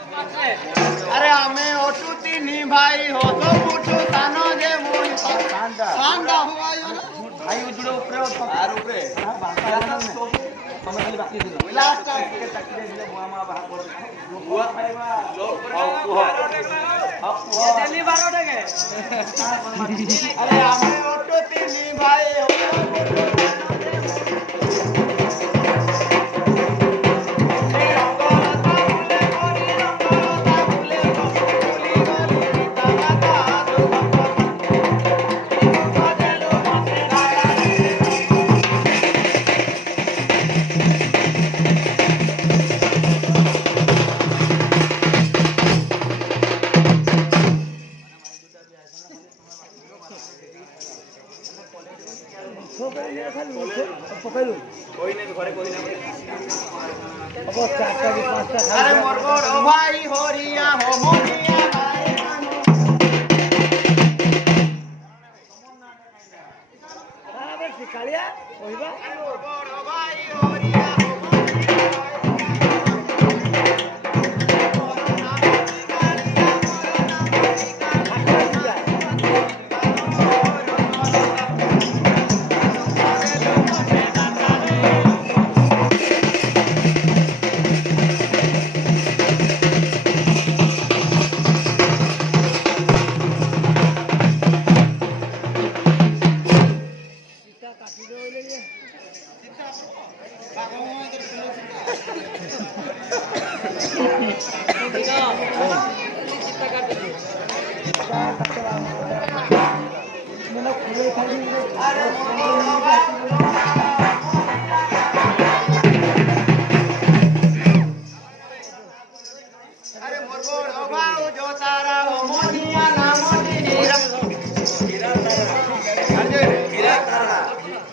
अरे हमें ओटू तीन भाई हो तो पूछो तानो जे मुई सांडा हुआ भाई उजड़ो ऊपर आर ऊपर तमे खाली बाकी दिलो लास्ट के तकले दिले बुआ मा बाहा कर बुआ खाइबा ये दिल्ली 12 टके अरे हमें ओटू तीन भाई हो अरे मोर बड़ भाई होरिया हो मोनिया भाई अरे टिकालिया ओइबा मोर बड़ भाई होरिया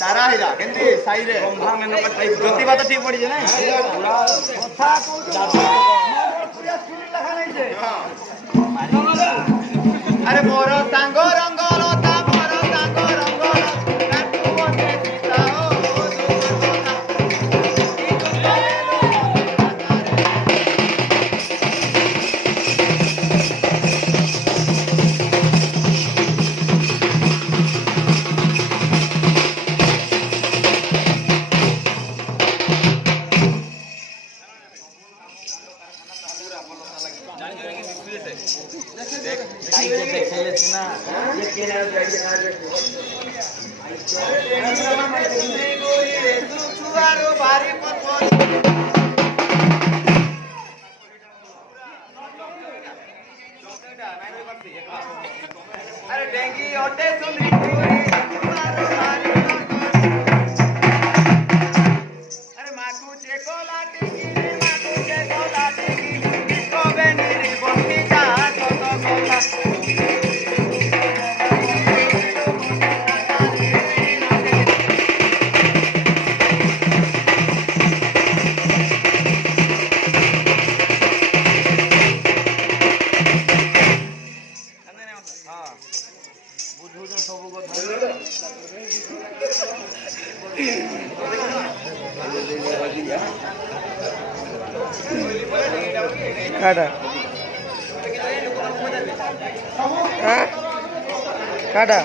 तारा हिरा केंदी साई रे बंभा में न पटाई गति बात ठीक पड़ी जे नै पूरा कथा कहू पूरा सुनी लगा नै जे अरे मोर सांग रंगलो ता मोर सांग रंगलो काटू बने पिता ओ देख কাটা হ্যাঁ কাটা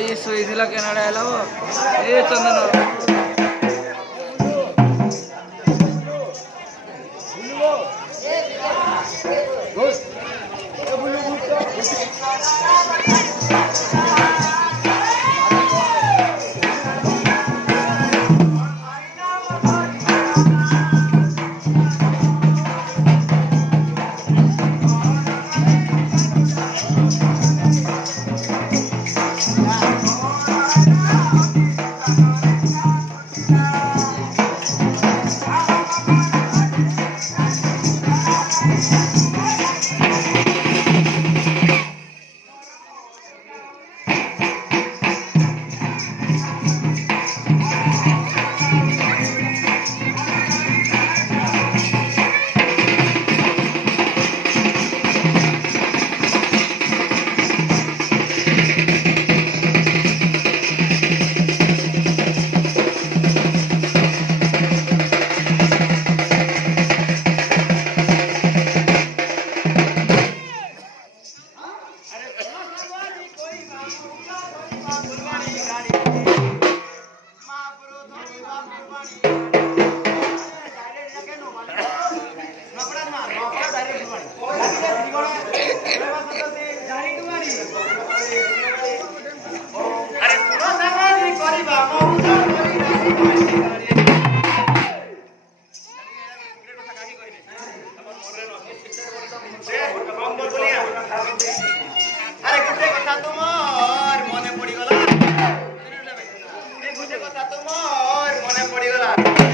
ये ଶୋଇଥିଲା କେନାଡା ହେଲା ଏ ଚନ୍ଦନ अरे गुटे कथा तुमर मने पड़ी गला गुटे कथा तुमर मने पड़ी गला